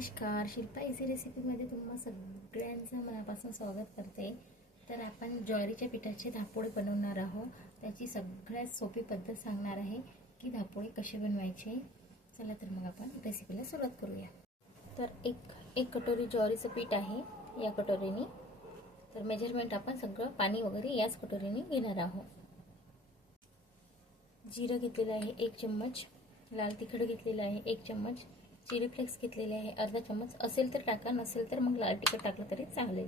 नमस्कार. शिल्पा इझी रेसिपीमध्ये तुम्हा सगळ्यांचं मनापासून स्वागत करते. तर आपण ज्वारीच्या पिठाचे धापोळे बनवणार आहोत. त्याची सगळ्यात सोपी पद्धत सांगणार आहे की धापोळे कसे बनवायचे. चला तर मग आपण रेसिपीला सुरुवात करूया. तर एक एक कटोरी ज्वारीचं पीठ आहे या कटोरीने. तर मेजरमेंट आपण सगळं पाणी वगैरे याच कटोरीने घेणार आहोत. जिरं घेतलेलं आहे एक चम्मच. लाल तिखट घेतलेलं आहे एक चम्मच. चिली फ्लेक्स घेतलेले आहे. अर्धा चम्मच असेल तर टाका नसेल तर मग लाल तिखट टाकलं तरी चांगले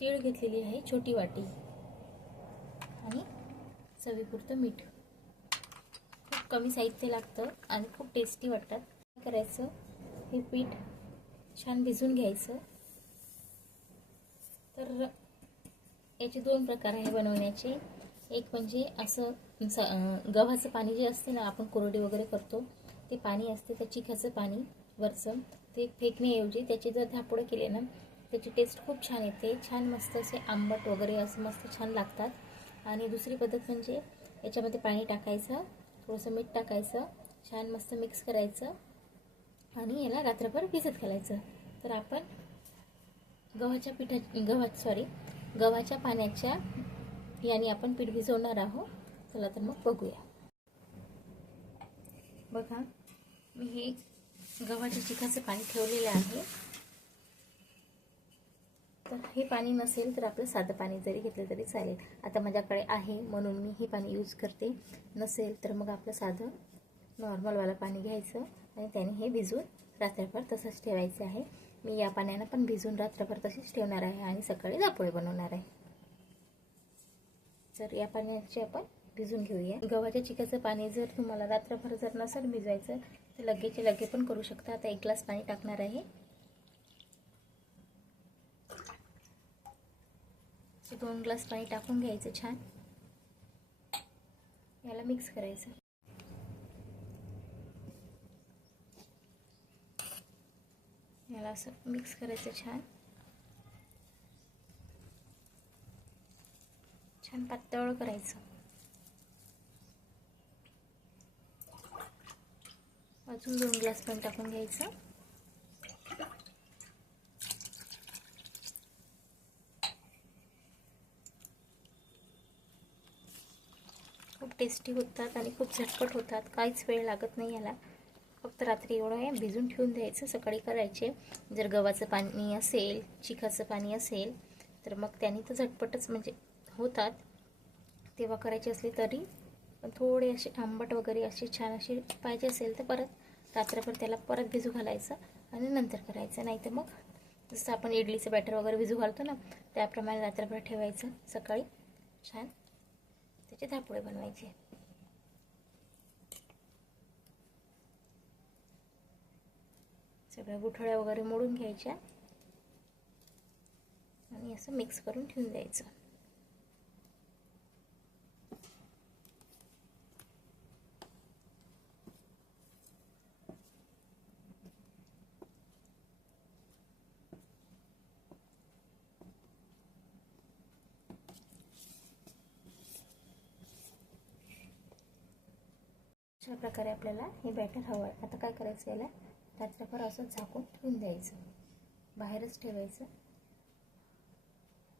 तीळ घेतलेली आहे छोटी वाटी. आणि चवीपुरतं मीठ. खूप कमी साहित्य लागतं आणि खूप टेस्टी वाटतात. काय करायचं? हे पीठ छान भिजून घ्यायचं. तर याचे दोन प्रकार आहे बनवण्याचे. एक म्हणजे असं गव्हाचं पाणी जे असते ना आपण कोरडी वगैरे करतो ते पाणी असते त्या चिखाचं पाणी वरचं ते फेकण्याऐवजी त्याचे जर धापोळे केले ना त्याची टेस्ट खूप छान येते. छान मस्त असे आंबट वगैरे असं मस्त छान लागतात. आणि दुसरी पद्धत म्हणजे याच्यामध्ये पाणी टाकायचं थोडंसं मीठ टाकायचं छान मस्त मिक्स करायचं आणि याला रात्रभर भिजत घालायचं. तर आपण गव्हाच्या पिठा गव्हा सॉरी गव्हाच्या पाण्याच्या याने आपण पीठ भिजवणार आहोत. चला तर मग बघूया. बघा मी हे गव्हाच्या चिकाचं पाणी ठेवलेलं आहे. तर हे पाणी नसेल तर आपलं साधं पाणी जरी घेतलं तरी चालेल. आता माझ्याकडे आहे म्हणून मी हे पाणी यूज करते. नसेल तर मग आपलं साधं नॉर्मलवालं पाणी घ्यायचं आणि त्याने हे भिजून रात्रभर तसंच ठेवायचं आहे. मी या पाण्यानं पण भिजून रात्रभर तशीच ठेवणार आहे आणि सकाळी दापोळे बनवणार आहे. तर या पाण्याची आपण भिजून घेऊया. गव्हाच्या चिकाचं पाणी जर तुम्हाला रात्रभर जर नसेल भिजवायचं तर लगेचे लगे पण करू शकता. आता एक ग्लास पाणी टाकणार आहे. दोन ग्लास पाणी टाकून घ्यायचं छान. याला मिक्स करायचं. याला असं मिक्स करायचं छान. छान पातळ करायचं. अजून दोन ग्लास पण टाकून घ्यायचं. खूप टेस्टी होतात आणि खूप झटपट होतात. काहीच वेळ लागत नाही याला. फक्त रात्री एवढं आहे. भिजून ठेवून द्यायचं. सकाळी करायचे. जर गव्हाचं पाणी असेल चिखाचं पाणी असेल तर मग त्याने तर झटपटच म्हणजे होतात. तेव्हा करायचे असले तरी पण थोडे असे आंबट वगैरे असे छान असे पाहिजे असेल तर परत रात्रभर त्याला परत भिजू घालायचं आणि नंतर करायचं. नाही तर मग जसं आपण इडलीचं बॅटर वगैरे भिजू घालतो ना त्याप्रमाणे रात्रभर ठेवायचं सकाळी. छान. त्याचे धापोळे बनवायचे. सगळ्या गुठळ्या वगैरे मोडून घ्यायच्या आणि असं मिक्स करून ठेवून द्यायचं. अशा प्रकारे आपल्याला हे बॅटर हवं आहे आता काय करायचं याला? रात्रभर असं झाकून ठेवून द्यायचं. बाहेरच ठेवायचं.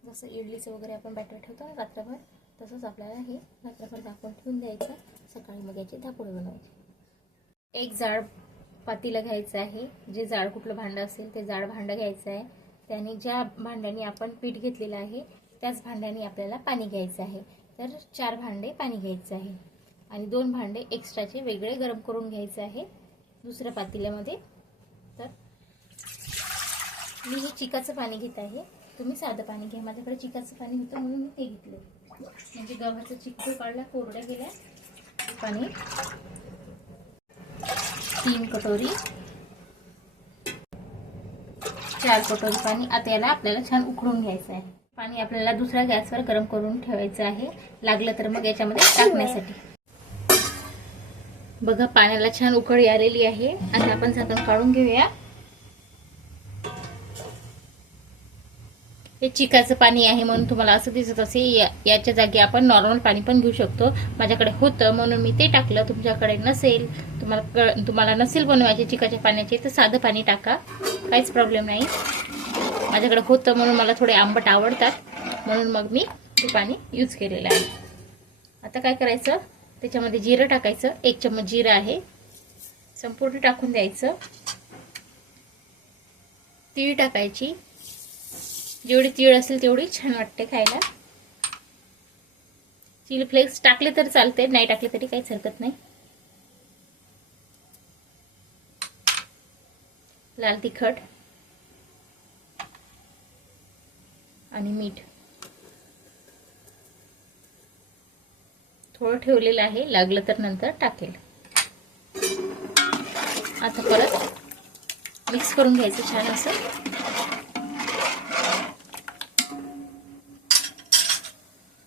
जसं इडलीचं वगैरे आपण बॅटर ठेवतो ना रात्रभर तसंच आपल्याला हे रात्रभर झाकून ठेवून द्यायचं. सकाळी मग याचे धापोळे बनवायचे. एक जाड पातीला घ्यायचं आहे. जे जाड कुठलं भांडं असेल ते जाड भांडं घ्यायचं आहे. त्याने ज्या भांड्याने आपण पीठ घेतलेलं आहे त्याच भांड्याने आपल्याला पाणी घ्यायचं आहे. तर चार भांडे पाणी घ्यायचं आहे. आणि दोन भांडे एक्स्ट्राचे वेगळे गरम करून घ्यायचे आहे दुसऱ्या पातेल्यामध्ये. तर मी हे चिकाचं पाणी घेत आहे. तुम्ही साधं पाणी घ्या. माझ्याकडे चिकाचं पाणी होतं म्हणून मी ते घेतलं. म्हणजे गव्हाचा चिक्कू काढला कोरड्या गेल्या. पाणी. तीन कटोरी. चार कटोरी पाणी. आता याला आपल्याला छान उकळून घ्यायचं आहे. पाणी आपल्याला दुसऱ्या गॅसवर गरम करून ठेवायचं आहे. लागलं तर मग याच्यामध्ये टाकण्यासाठी. बघा पाण्याला छान उकळी आलेली आहे. आणि आपण झाकण काढून घेऊया. हे चिकाचं पाणी आहे म्हणून तुम्हाला असं दिसत असे या याच्या जागी आपण नॉर्मल पाणी पण घेऊ शकतो. माझ्याकडे होतं म्हणून मी ते टाकलं. तुमच्याकडे नसेल तुम्हाला कळ- तुम्हाला नसेल बनवायचे चिकाच्या पाण्याचे तर साधं पाणी टाका. काहीच प्रॉब्लेम नाही. माझ्याकडे होतं म्हणून मला थोडे आंबट आवडतात. म्हणून मग मी ते पाणी यूज केलेलं आहे. आता काय करायचं? त्याच्यामध्ये जिरं टाकायचं. एक चम्मच जिरं आहे. संपूर्ण टाकून द्यायचं. तीळ टाकायची. जेवढी तीळ असेल तेवढी छान वाटते खायला. चिली फ्लेक्स टाकले तर चालते नाही टाकले तरी काहीच हरकत नाही. लाल तिखट. आणि मीठ. थोडं ठेवलेलं आहे. लागलं तर नंतर टाकेल. आता परत मिक्स करून घ्यायचं छान असं.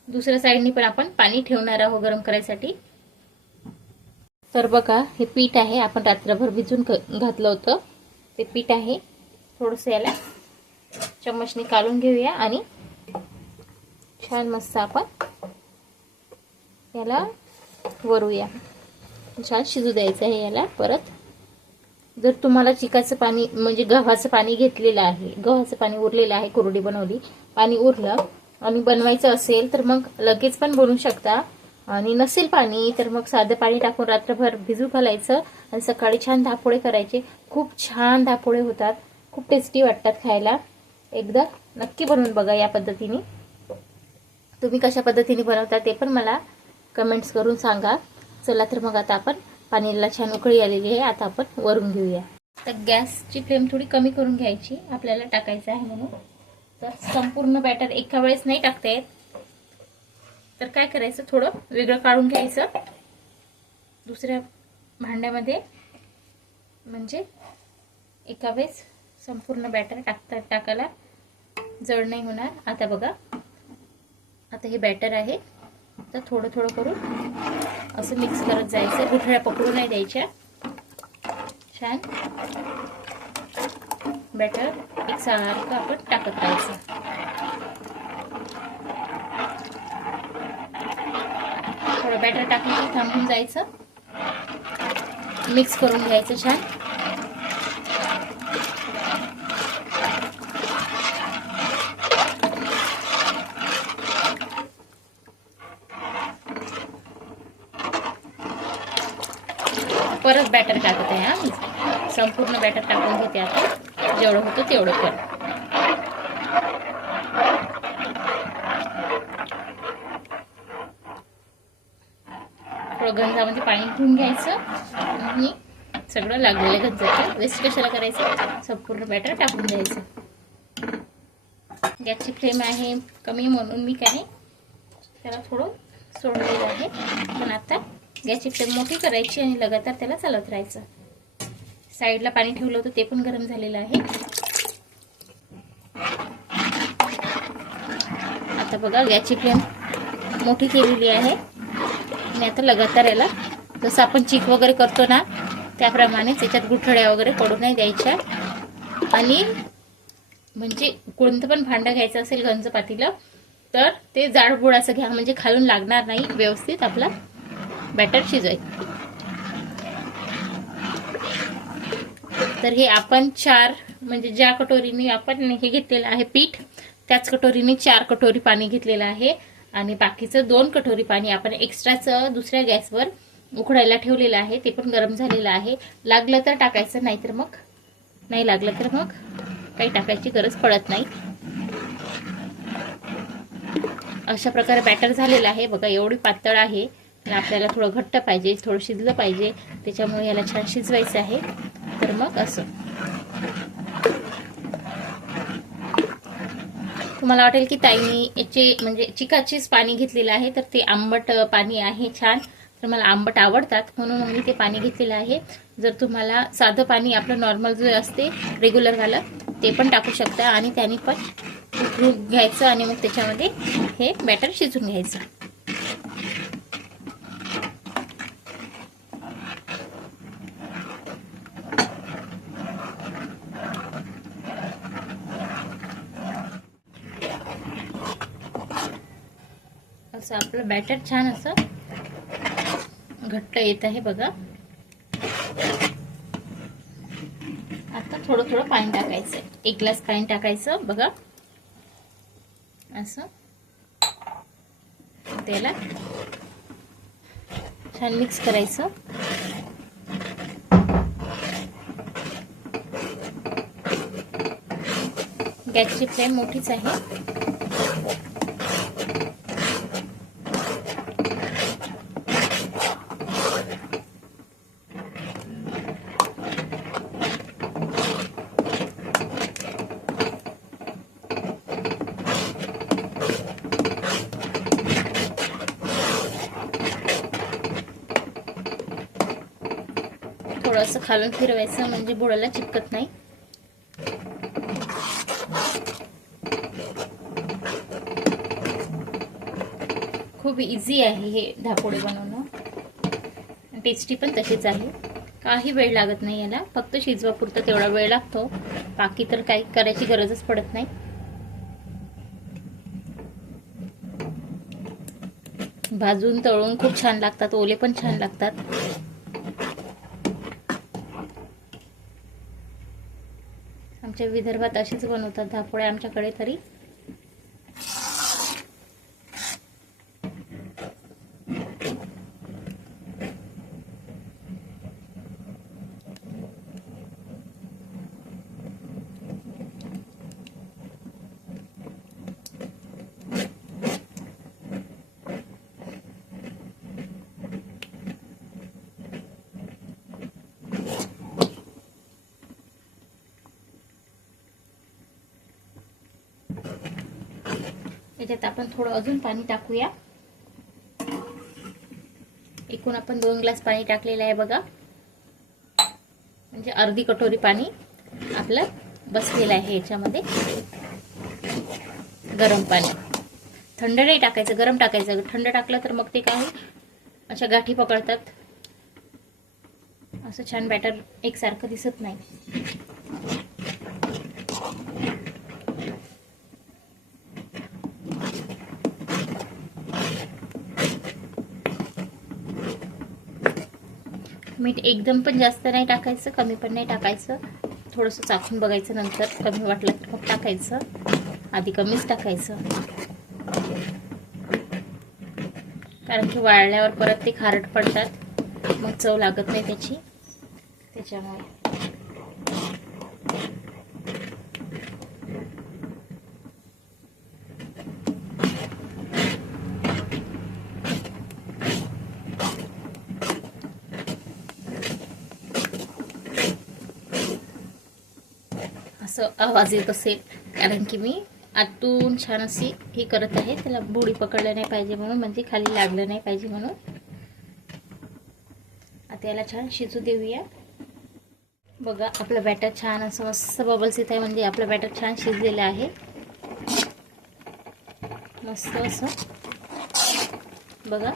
दुसऱ्या साईडनी पण आपण पाणी ठेवणार आहोत गरम करायसाठी. तर बघा हे पीठ आहे. आपण रात्रभर भिजून घातलं होतं. ते पीठ आहे. थोडंसं याला चम्मचने काढून घेऊया आणि छान मस्त आपण याला वरूया. छान शिजू द्यायचं आहे याला परत. जर तुम्हाला चिकाचं पाणी म्हणजे गव्हाचं पाणी घेतलेलं आहे गव्हाचं पाणी उरलेलं आहे कुरडी बनवली पाणी उरलं आणि बनवायचं असेल तर मग लगेच पण बनवू शकता. आणि नसेल पाणी तर मग साधं पाणी टाकून रात्रभर भिजू घालायचं आणि सकाळी छान धापोळे करायचे. खूप छान धापोळे होतात. खूप टेस्टी वाटतात खायला. एकदा नक्की बनवून बघा या पद्धतीने. तुम्ही कशा पद्धतीने बनवता ते पण मला कमेंट्स करून सांगा. चला तर मग आता आपण पाणीला छान उकळी आलेली आहे. आता आपण वरून घेऊया. तर गॅसची फ्लेम थोडी कमी करून घ्यायची. आपल्याला टाकायचं आहे म्हणून. तर संपूर्ण बॅटर एका वेळेस नाही टाकता येत. तर काय करायचं? थोडं वेगळं काढून घ्यायचं. दुसऱ्या भांड्यामध्ये म्हणजे एका वेळेस संपूर्ण बॅटर टाकता टाकायला जड नाही होणार. आता बघा. आता हे बॅटर आहे. तर थोडं थोडं करून असं मिक्स करत जायचं. गुठळ्या पकडू नाही द्यायच्या. छान. बॅटर एक सारखं आपण टाकत राहायचं. थोडं बॅटर टाकून की थांबून जायचं. मिक्स करून घ्यायचं छान. परत बॅटर टाकत आहे हां. संपूर्ण बॅटर टाकून घेते आता. जेवढं होतं तेवढं कर. थोडं गंजामध्ये पाणी घेऊन घ्यायचं. आणि सगळं लागलेलं गंजाचं वेस्ट कशाला करायचं? संपूर्ण बॅटर टाकून द्यायचं. गॅसची फ्लेम आहे कमी म्हणून मी काय त्याला थोडं सोडलेलं आहे. पण आता गॅसची फ्लेम मोठी करायची आणि लगातार त्याला चालवत राहायचं. साईडला पाणी ठेवलं होतं ते पण गरम झालेलं आहे. आता बघा गॅसची फ्लेम मोठी केलेली आहे. आणि आता लगातार याला जसं आपण चीक वगैरे करतो ना त्याप्रमाणे त्याच्यात गुठळ्या वगैरे पडू नाही द्यायच्या. आणि म्हणजे कोणतं पण भांडं घ्यायचं असेल गंज पातीला तर ते जाडबुड असं घ्या म्हणजे खालून लागणार नाही व्यवस्थित आपला. बॅटर शिजवायचं. तर हे आपण चार म्हणजे ज्या कटोरीने आपण हे घेतलेलं आहे पीठ त्याच कटोरीने चार कटोरी पाणी घेतलेलं आहे. आणि बाकीचं दोन कटोरी पाणी आपण एक्स्ट्राचं दुसऱ्या गॅसवर उकडायला ठेवलेलं आहे. ते पण गरम झालेलं आहे. लागलं तर टाकायचं नाही तर मग? नाही लागलं तर मग? काही टाकायची गरज पडत नाही. अशा प्रकारे बॅटर झालेलं आहे. बघा एवढी पातळ आहे. आपल्याला थोडं घट्ट पाहिजे थोडं शिजलं पाहिजे. त्याच्यामुळे याला छान शिजवायचं आहे. तर मग असं. तुम्हाला वाटेल की ताईनी याचे म्हणजे चिकाचीच पाणी घेतलेलं आहे तर ते आंबट पाणी आहे छान. तर मला आंबट आवडतात म्हणून मी ते पाणी घेतलेलं आहे. जर तुम्हाला साधं पाणी आपलं नॉर्मल जे असते रेग्युलरवालं ते पण टाकू शकता आणि त्याने पण उकळून घ्यायचं आणि मग त्याच्यामध्ये हे बॅटर शिजून घ्यायचं असं आपलं बॅटर छान असं घट्ट येत आहे बघा. आता थोडं थोडं पाणी टाकायचं. एक ग्लास पाणी टाकायचं बघा. असं. त्याला छान मिक्स करायचं. गॅसची फ्लेम मोठीच आहे थोडंसं खालून फिरवायचं म्हणजे बुडाला चिपकत नाही. खूप इझी आहे हे धापोडे बनवणं. टेस्टी पण तशीच आहे. काही वेळ लागत नाही याला. फक्त शिजवापुरतं तेवढा वेळ लागतो. बाकी तर काही करायची गरजच पडत नाही. भाजून तळून खूप छान लागतात. ओले पण छान लागतात. आमच्या विदर्भात असेच बनवतात धापोळे आमच्याकडे तरी. त्याच्यात आपण थोडं अजून पाणी टाकूया. एकूण आपण दोन ग्लास पाणी टाकलेलं आहे बघा. म्हणजे अर्धी कटोरी पाणी आपलं बसलेलं आहे याच्यामध्ये. गरम पाणी. थंड नाही टाकायचं गरम टाकायचं. थंड टाकलं तर मग ते काय अशा गाठी पकडतात. असं छान बॅटर एकसारखं दिसत नाही. मीठ एकदम पण जास्त नाही टाकायचं कमी पण नाही टाकायचं. थोडंसं चाखून बघायचं नंतर कमी वाटलं तर मग टाकायचं. आधी कमीच टाकायचं. कारण की वाळल्यावर परत ते खारट पडतात. मग चव लागत नाही त्याची. त्याच्यामुळे. असं आवाज येत असेल. कारण की मी आतून छान अशी ही करत आहे. त्याला बुडी पकडलं नाही पाहिजे म्हणून म्हणजे खाली लागलं नाही पाहिजे म्हणून. आता याला छान शिजू देऊया. बघा आपलं बॅटर छान असं मस्त बबल्स येत आहे. म्हणजे आपलं बॅटर छान शिजलेलं आहे. मस्त असं. बघा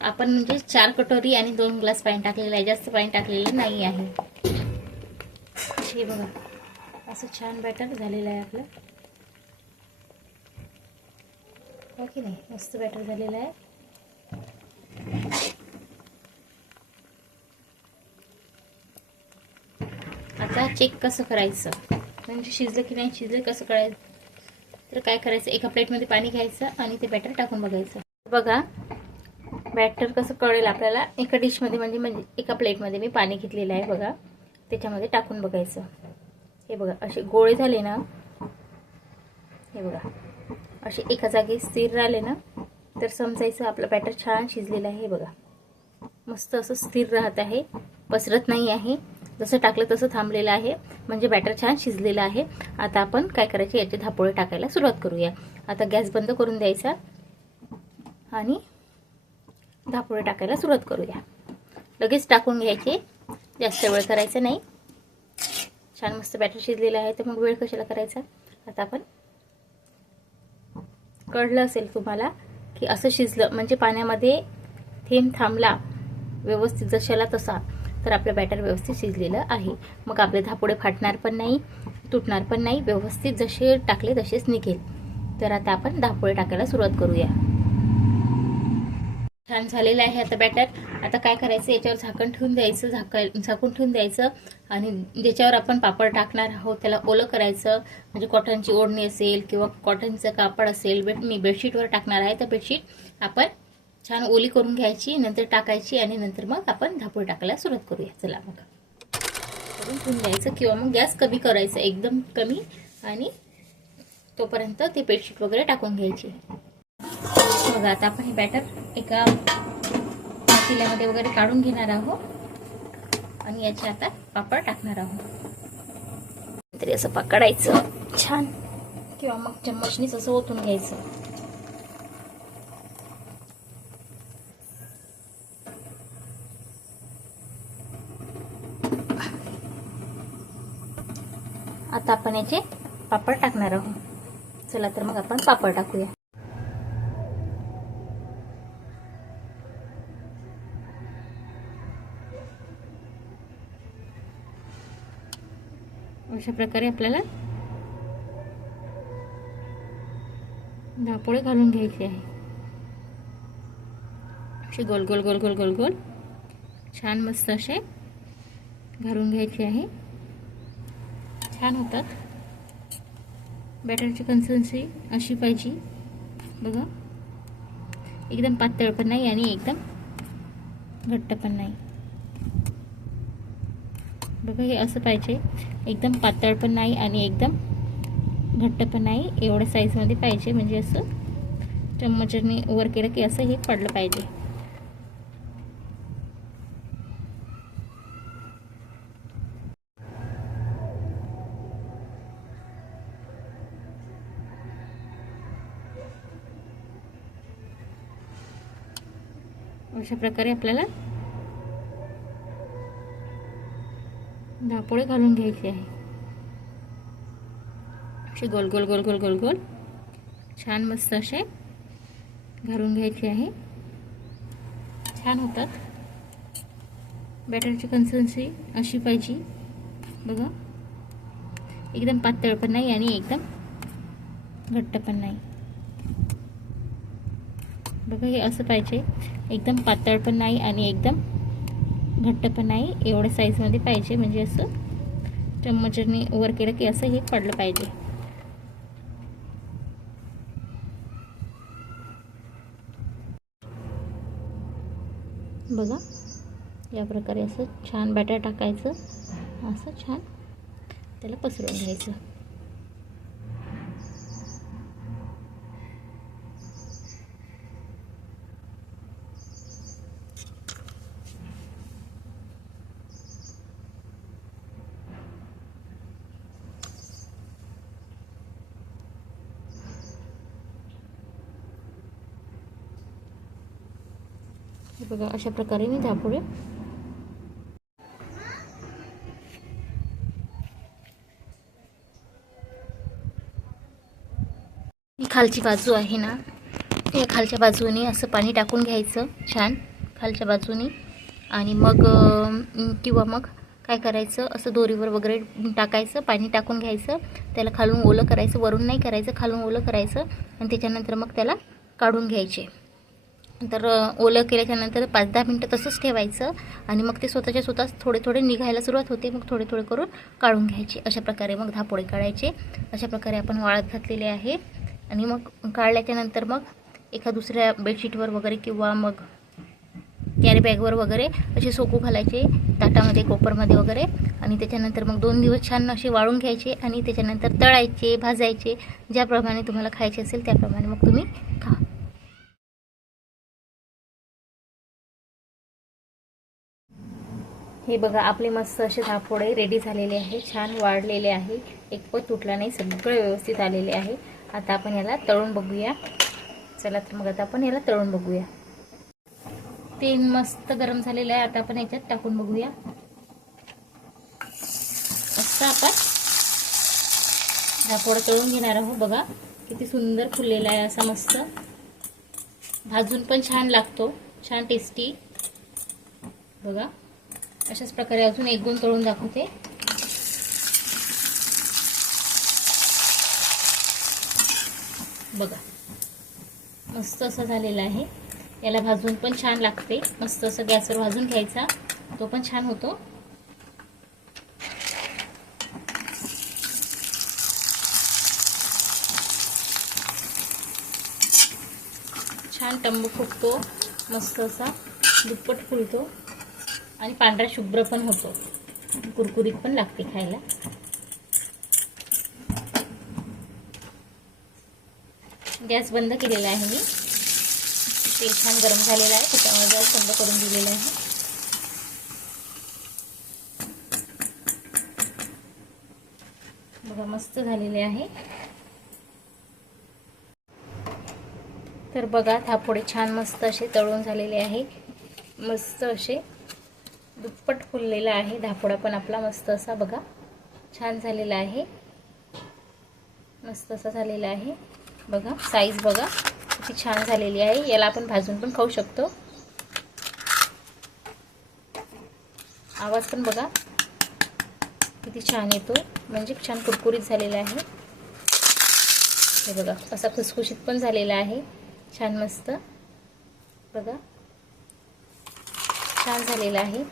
आपण म्हणजे चार कटोरी आणि दोन ग्लास पाणी टाकलेलं आहे. जास्त पाणी टाकलेलं नाही आहे. हे बघा. असं छान बॅटर झालेलं आहे आपलं. हो की नाही? मस्त बॅटर झालेलं आहे. आता चेक कसं करायचं? म्हणजे शिजलं की नाही शिजलं कसं करायचं? तर काय करायचं? एका प्लेटमध्ये पाणी घ्यायचं आणि ते बॅटर टाकून बघायचं. बघा बॅटर कसं कळेल आपल्याला? एका डिशमध्ये म्हणजे म्हणजे एका प्लेटमध्ये मी पाणी घेतलेलं आहे बघा. त्याच्यामध्ये टाकून बघायचं. हे बघा असे गोळे झाले ना हे बघा असे एका जागी स्थिर राहिले ना तर समजायचं आपलं बॅटर छान शिजलेलं आहे हे बघा. मस्त असं स्थिर राहत आहे पसरत नाही आहे जसं टाकलं तसं थांबलेलं आहे म्हणजे बॅटर छान शिजलेलं आहे. आता आपण काय करायचे याचे धापोळे टाकायला सुरुवात करूया. आता गॅस बंद करून द्यायचा आणि धापोळे टाकायला सुरुवात करूया. लगेच टाकून घ्यायचे जास्त वेळ करायचा नाही. छान मस्त बॅटर शिजलेलं आहे तर मग वेळ कशाला करायचा? आता आपण कळलं असेल तुम्हाला की असं शिजलं म्हणजे पाण्यामध्ये थेंब थांबला व्यवस्थित जशाला तसा तर आपलं बॅटर व्यवस्थित शिजलेलं आहे. मग आपले धापोडे फाटणार पण नाही तुटणार पण नाही व्यवस्थित जसे टाकले तसेच निघेल. तर आता आपण धापोळे टाकायला सुरुवात करूया. छान झालेलं आहे आता बॅटर आता काय करायचं? याच्यावर झाकण ठेवून द्यायचं झाकण झाकून ठेवून द्यायचं आणि ज्याच्यावर आपण पापड टाकणार आहोत त्याला ओलं करायचं. म्हणजे कॉटनची ओढणी असेल किंवा कॉटनचं कापड असेल बेड मी बेडशीटवर टाकणार आहे. तर बेडशीट आपण छान ओली करून घ्यायची नंतर टाकायची आणि नंतर मग आपण झापूळ टाकायला सुरुवात करूया. चला मग करून ठेवून द्यायचं किंवा मग गॅस कमी करायचं एकदम कमी आणि तोपर्यंत ते बेडशीट वगैरे टाकून घ्यायची. बघा आता आपण हे बॅटर एका पातेल्यामध्ये वगैरे काढून घेणार आहोत. आणि याचे आता पापड टाकणार आहोत. तरी असं पकडायचं. छान. किंवा मग चम्मचनीच असं ओतून घ्यायचं. आता आपण याचे पापड टाकणार आहोत. चला तर मग आपण पापड टाकूया. अशा प्रकारे आपल्याला धापोळे घालून घ्यायचे आहे. असे गोल गोल गोल गोल गोल गोल छान मस्त असे घालून घ्यायचे आहे. छान होतात. बॅटरची कन्सिस्टन्सी अशी पाहिजे. बघा. एकदम पातळ पण नाही आणि एकदम घट्ट पण नाही. बघा हे असं पाहिजे. एकदम पातळ पण नाही आणि एकदम घट्ट पण नाही. एवढ्या साईजमध्ये पाहिजे म्हणजे असं चम्मचने वर केलं की असं हे पडलं पाहिजे. अशा प्रकारे आपल्याला धापोळे घालून घ्यायचे आहे. असे गोल गोल गोल गोल गोल गोल. छान मस्त असे घालून घ्यायचे आहे. छान होतात. बॅटरची कन्सिस्टन्सी अशी पाहिजे. बघा. एकदम पातळ पण नाही आणि एकदम घट्ट पण नाही. बघा हे असं पाहिजे. एकदम पातळ पण नाही आणि एकदम घट्ट पण नाही एवढ्या साईजमध्ये पाहिजे म्हणजे असं चम्मचने वर केलं की असं हे पडलं पाहिजे. बघा या प्रकारे असं छान बॅटर टाकायचं असं छान त्याला पसरवून घ्यायचं. हे बघा अशा प्रकारे मी धापोळे ही खालची बाजू आहे ना या खालच्या बाजूने असं पाणी टाकून घ्यायचं छान खालच्या बाजूने. आणि मग किंवा मग काय करायचं असं दोरीवर वगैरे टाकायचं पाणी टाकून घ्यायचं त्याला खालून ओलं करायचं वरून नाही करायचं खालून ओलं करायचं आणि त्याच्यानंतर मग त्याला काढून घ्यायचे. तर ओलं केल्याच्यानंतर पाच दहा मिनटं तसंच ठेवायचं आणि मग ते स्वतःच्या स्वतःच थोडे थोडे निघायला सुरुवात होते. मग थोडे थोडे करून काढून घ्यायचे. अशा प्रकारे मग धापोळे काढायचे. अशा प्रकारे आपण वाळत घातलेले आहे. आणि मग काढल्याच्यानंतर मग एका दुसऱ्या बेडशीटवर वगैरे किंवा मग कॅरी बॅगवर वगैरे असे सोकू घालायचे. ताटामध्ये कोपरमध्ये वगैरे. आणि त्याच्यानंतर मग दोन दिवस छान असे वाळून घ्यायचे आणि त्याच्यानंतर तळायचे भाजायचे. ज्याप्रमाणे तुम्हाला खायचे असेल त्याप्रमाणे मग तुम्ही खा. हे बघा आपले मस्त असे धापोडे रेडी झालेले आहे. छान वाढलेले आहे. एक पण तुटला नाही सगळं व्यवस्थित आलेले आहे. आता आपण याला तळून बघूया. चला तर मग आता आपण याला तळून बघूया. तेल मस्त गरम झालेलं आहे. आता आपण याच्यात टाकून बघूया. मस्त आपण धापोडा तळून घेणार आहोत. बघा किती सुंदर फुललेला आहे असा मस्त. भाजून पण छान लागतो. छान टेस्टी बघा. अशाच प्रकारे अजून एक गुण तळून दाखवते. बघा. मस्त असं झालेलं आहे. याला भाजून पण छान लागते. मस्त असं गॅसवर भाजून घ्यायचा. तो पण छान होतो. छान टंब फुगतो. मस्त असा दुप्पट फुलतो. आणि पांढरा शुभ्र पण होतो. कुरकुरीत पण लागते खायला. गॅस बंद केलेला आहे मी. तेल छान गरम झालेलं आहे त्याच्यामुळे गॅस बंद करून दिलेला आहे. बघा मस्त झालेले आहे. तर बघा थापोडे छान मस्त असे तळून झालेले आहे. मस्त असे दुप्पट फुललेला आहे. धापोडा पण आपला मस्त असा बघा. छान झालेला आहे. मस्त असा झालेला आहे. बघा साईज बघा. किती छान झालेली आहे. याला आपण भाजून पण खाऊ शकतो. आवाज पण बघा. किती छान येतो. म्हणजे छान कुरकुरीत झालेला आहे. हे बघा असा खुसखुशीत पण झालेला आहे. छान मस्त. बघा. छान झालेला आहे.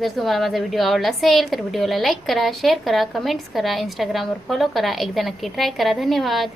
जर तुम्हाला माझा व्हिडिओ आवडला असेल तर व्हिडिओला लाईक करा शेअर करा कमेंट्स करा इंस्टाग्रामवर फॉलो करा. एकदा नक्की ट्राय करा. धन्यवाद.